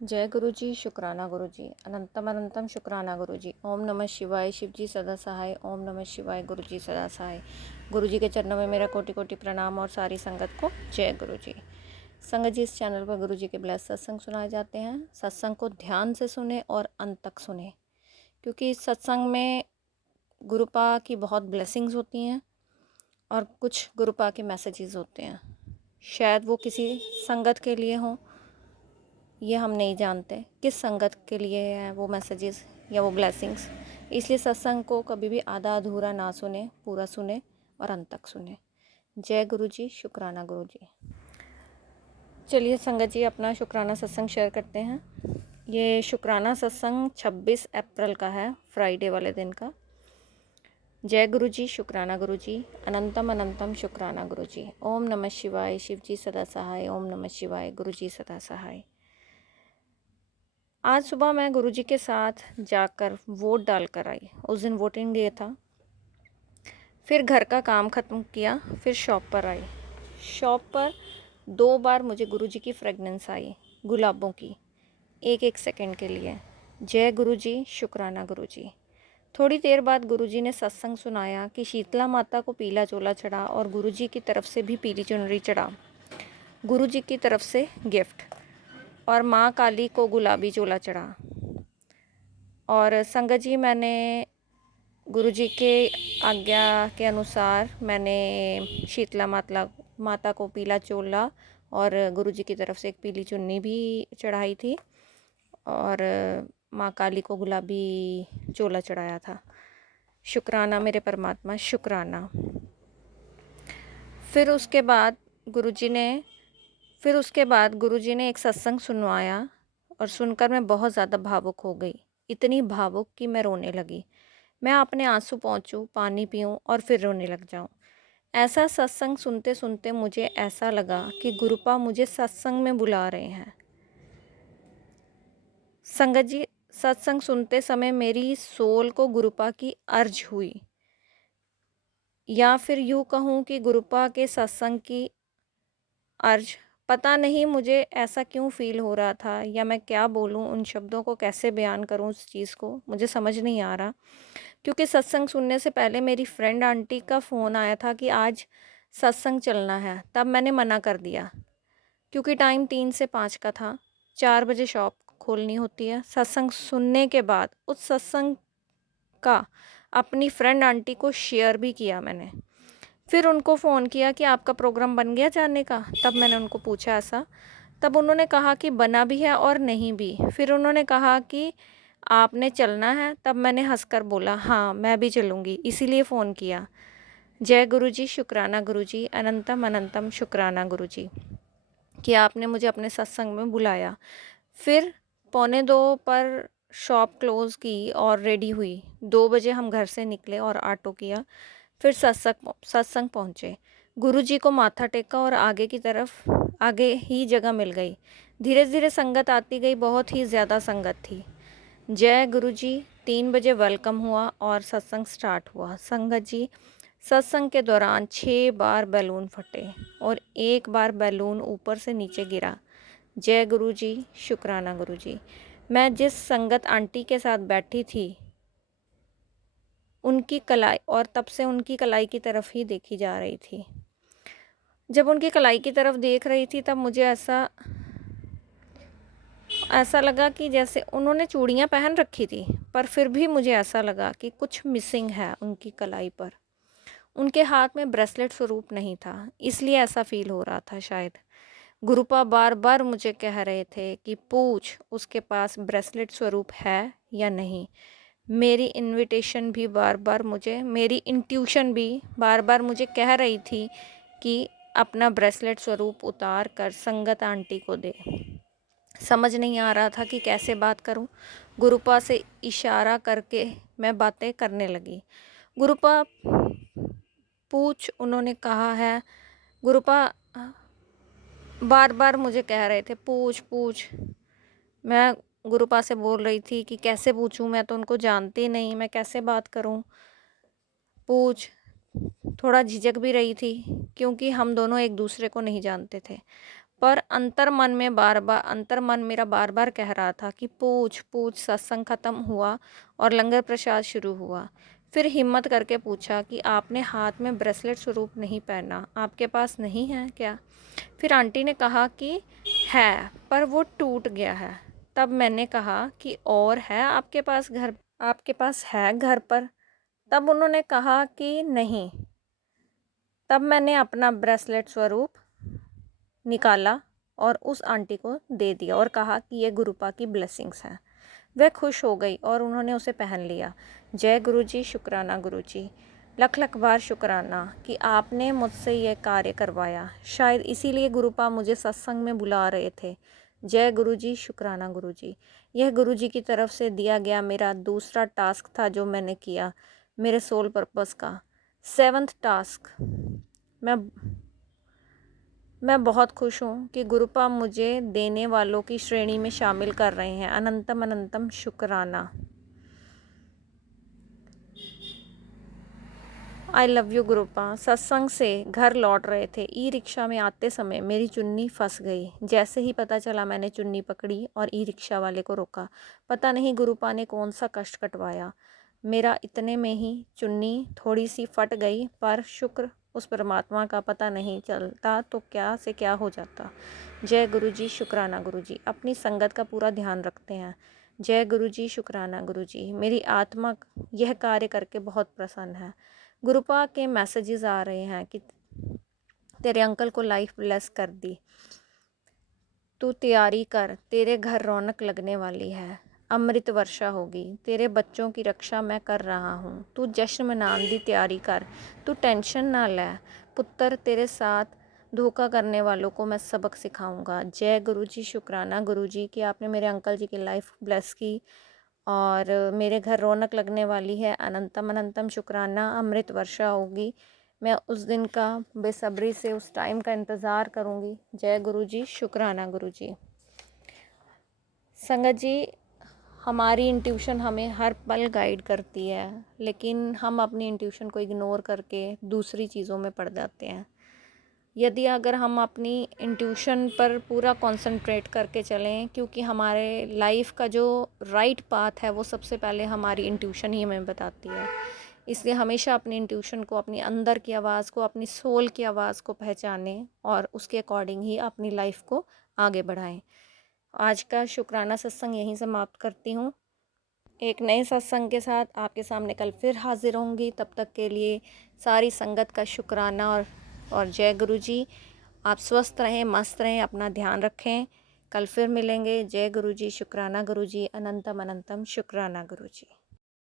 जय गुरु जी, शुक्राना गुरु जी, अनंतम अनंतम शुक्राना गुरु जी। ओम नमः शिवाय, शिव जी सदा सहाय। ओम नमः शिवाय, गुरु जी सदा सहाय। गुरु जी के चरणों में मेरा कोटि कोटि प्रणाम और सारी संगत को जय गुरु जी। संगत जी, इस चैनल पर गुरु जी के ब्लेस सत्संग सुनाए जाते हैं। सत्संग को ध्यान से सुने और अंत तक सुने, क्योंकि इस सत्संग में गुरुपा की बहुत ब्लेसिंग्स होती हैं और कुछ गुरुपा के मैसेजेस होते हैं। शायद वो किसी संगत के लिए हों, ये हम नहीं जानते किस संगत के लिए हैं वो मैसेजेस या वो ब्लेसिंग्स। इसलिए सत्संग को कभी भी आधा अधूरा ना सुने, पूरा सुने और अंत तक सुने। जय गुरु जी, शुक्राना गुरु जी। चलिए संगत जी, अपना शुक्राना सत्संग शेयर करते हैं। ये शुक्राना सत्संग 26 अप्रैल का है, फ्राइडे वाले दिन का। जय गुरु जी, शुक्राना गुरु जी, अनंतम अनंतम शुक्राना गुरु जी। ओम नमः शिवाय, शिव जी सदा सहाय। ओम नमः शिवाय, गुरु जी सदा सहाय। आज सुबह मैं गुरुजी के साथ जाकर वोट डाल कर आई। उस दिन वोटिंग डे था। फिर घर का काम ख़त्म किया, फिर शॉप पर आई। शॉप पर 2 बार मुझे गुरुजी की फ्रेगनेंस आई, गुलाबों की, एक एक सेकंड के लिए। जय गुरुजी, शुक्राना गुरुजी। थोड़ी देर बाद गुरुजी ने सत्संग सुनाया कि शीतला माता को पीला चोला चढ़ा और गुरुजी की तरफ से भी पीली चुनरी चढ़ा, गुरुजी की तरफ से गिफ्ट, और माँ काली को गुलाबी चोला चढ़ा। और संगत जी, मैंने गुरुजी के आज्ञा के अनुसार मैंने शीतला माता को पीला चोला और गुरुजी की तरफ से एक पीली चुन्नी भी चढ़ाई थी, और माँ काली को गुलाबी चोला चढ़ाया था। शुक्राना मेरे परमात्मा, शुक्राना। फिर उसके बाद गुरुजी ने एक सत्संग सुनवाया और सुनकर मैं बहुत ज़्यादा भावुक हो गई। इतनी भावुक कि मैं रोने लगी। मैं अपने आंसू पोंछूं, पानी पीऊं और फिर रोने लग जाऊं। ऐसा सत्संग सुनते सुनते मुझे ऐसा लगा कि गुरुपा मुझे सत्संग में बुला रहे हैं। संगत जी, सत्संग सुनते समय मेरी सोल को गुरुपा की अर्ज हुई, या फिर यूँ कहूँ कि गुरुपा के सत्संग की अर्ज। पता नहीं मुझे ऐसा क्यों फील हो रहा था, या मैं क्या बोलूँ, उन शब्दों को कैसे बयान करूँ, उस चीज़ को मुझे समझ नहीं आ रहा। क्योंकि सत्संग सुनने से पहले मेरी फ्रेंड आंटी का फ़ोन आया था कि आज सत्संग चलना है। तब मैंने मना कर दिया, क्योंकि टाइम 3 से 5 का था। 4 बजे शॉप खोलनी होती है। सत्संग सुनने के बाद उस सत्संग का अपनी फ्रेंड आंटी को शेयर भी किया मैंने। फिर उनको फ़ोन किया कि आपका प्रोग्राम बन गया जाने का। तब मैंने उनको पूछा ऐसा। तब उन्होंने कहा कि बना भी है और नहीं भी। फिर उन्होंने कहा कि आपने चलना है। तब मैंने हंसकर बोला, हाँ मैं भी चलूँगी, इसीलिए फ़ोन किया। जय गुरु जी, शुक्राना गुरु जी, अनंतम अनंतम शुक्राना गुरु जी कि आपने मुझे अपने सत्संग में बुलाया। फिर 1:45 पर शॉप क्लोज़ की और रेडी हुई। 2 बजे हम घर से निकले और ऑटो किया। फिर सत्संग पहुँचे। गुरुजी को माथा टेका और आगे ही जगह मिल गई। धीरे धीरे संगत आती गई, बहुत ही ज़्यादा संगत थी। जय गुरुजी। 3 बजे वेलकम हुआ और सत्संग स्टार्ट हुआ। संगत जी, सत्संग के दौरान 6 बार बैलून फटे और 1 बार बैलून ऊपर से नीचे गिरा। जय गुरुजी, शुक्राना गुरुजी। मैं जिस संगत आंटी के साथ बैठी थी, उनकी कलाई, और तब से उनकी कलाई की तरफ ही देखी जा रही थी। जब उनकी कलाई की तरफ देख रही थी, तब मुझे ऐसा लगा कि जैसे उन्होंने चूड़ियाँ पहन रखी थी, पर फिर भी मुझे ऐसा लगा कि कुछ मिसिंग है उनकी कलाई पर। उनके हाथ में ब्रेसलेट स्वरूप नहीं था, इसलिए ऐसा फील हो रहा था शायद। गुरुपा बार बार मुझे कह रहे थे कि पूछ, उसके पास ब्रेसलेट स्वरूप है या नहीं। मेरी इंट्यूशन भी बार बार मुझे कह रही थी कि अपना ब्रेसलेट स्वरूप उतार कर संगत आंटी को दे। समझ नहीं आ रहा था कि कैसे बात करूं। गुरुपा से इशारा करके मैं बातें करने लगी। गुरुपा पूछ, उन्होंने कहा है। गुरुपा बार बार मुझे कह रहे थे पूछ पूछ। मैं गुरुपा से बोल रही थी कि कैसे पूछूं, मैं तो उनको जानती नहीं, मैं कैसे बात करूं। पूछ, थोड़ा झिझक भी रही थी, क्योंकि हम दोनों एक दूसरे को नहीं जानते थे। पर अंतर्मन मेरा बार-बार कह रहा था कि पूछ, पूछ। सत्संग खत्म हुआ और लंगर प्रसाद शुरू हुआ। फिर हिम्मत करके पूछा कि आपने हाथ में ब्रेसलेट स्वरूप नहीं पहना, आपके पास नहीं है क्या? फिर आंटी ने कहा कि है, पर वो टूट गया है। तब मैंने कहा कि और है आपके पास है घर पर? तब उन्होंने कहा कि नहीं। तब मैंने अपना ब्रेसलेट स्वरूप निकाला और उस आंटी को दे दिया और कहा कि ये गुरुपा की ब्लेसिंग्स हैं। वह खुश हो गई और उन्होंने उसे पहन लिया। जय गुरुजी, शुक्राना गुरुजी। लख लख बार शुक्राना कि आपने मुझसे यह कार्य करवाया। शायद इसीलिए गुरुपा मुझे सत्संग में बुला रहे थे। जय गुरुजी, शुक्राना गुरुजी। यह गुरुजी की तरफ से दिया गया मेरा दूसरा टास्क था जो मैंने किया, मेरे सोल पर्पस का 7th टास्क। मैं बहुत खुश हूँ कि गुरुपा मुझे देने वालों की श्रेणी में शामिल कर रहे हैं। अनंतम अनंतम शुक्राना। I love you गुरुपा। सत्संग से घर लौट रहे थे। ई रिक्शा में आते समय मेरी चुन्नी फंस गई। जैसे ही पता चला मैंने चुन्नी पकड़ी और ई रिक्शा वाले को रोका। पता नहीं गुरुपा ने कौन सा कष्ट कटवाया। मेरा इतने में ही चुन्नी थोड़ी सी फट गई, पर शुक्र उस परमात्मा का, पता नहीं चलता तो क्या से क्या हो जाता। जय गुरुजी, शुक्राना गुरुजी। अपनी संगत का पूरा ध्यान रखते हैं। जय गुरुजी, शुक्राना गुरुजी। मेरी आत्मा यह कार्य करके बहुत प्रसन्न है। गुरुपा के मैसेजेस आ रहे हैं कि तेरे अंकल को लाइफ ब्लेस कर दी, तू तैयारी कर, तेरे घर रौनक लगने वाली है, अमृत वर्षा होगी, तेरे बच्चों की रक्षा मैं कर रहा हूँ, तू जश्न मनाने की तैयारी कर, तू टेंशन ना ले पुत्र, तेरे साथ धोखा करने वालों को मैं सबक सिखाऊंगा। जय गुरुजी, शुक्राना गुरुजी कि आपने मेरे अंकल जी की लाइफ ब्लेस की और मेरे घर रौनक लगने वाली है। अनंतम अनंतम शुक्राना। अमृत वर्षा होगी। मैं उस दिन का बेसब्री से, उस टाइम का इंतज़ार करूँगी। जय गुरुजी, शुक्राना गुरुजी। संगत जी, हमारी इंट्यूशन हमें हर पल गाइड करती है, लेकिन हम अपनी इंट्यूशन को इग्नोर करके दूसरी चीज़ों में पड़ जाते हैं। यदि अगर हम अपनी इंट्यूशन पर पूरा कंसंट्रेट करके चलें, क्योंकि हमारे लाइफ का जो राइट पाथ है वो सबसे पहले हमारी इंट्यूशन ही हमें बताती है। इसलिए हमेशा अपनी इंट्यूशन को, अपनी अंदर की आवाज़ को, अपनी सोल की आवाज़ को पहचानें और उसके अकॉर्डिंग ही अपनी लाइफ को आगे बढ़ाएं। आज का शुक्राना सत्संग यहीं समाप्त करती हूँ। एक नए सत्संग के साथ आपके सामने कल फिर हाजिर होंगी। तब तक के लिए सारी संगत का शुक्राना और जय गुरुजी। आप स्वस्थ रहें, मस्त रहें, अपना ध्यान रखें। कल फिर मिलेंगे। जय गुरुजी, शुक्राना गुरुजी। अनंतम अनंतम शुक्राना गुरुजी।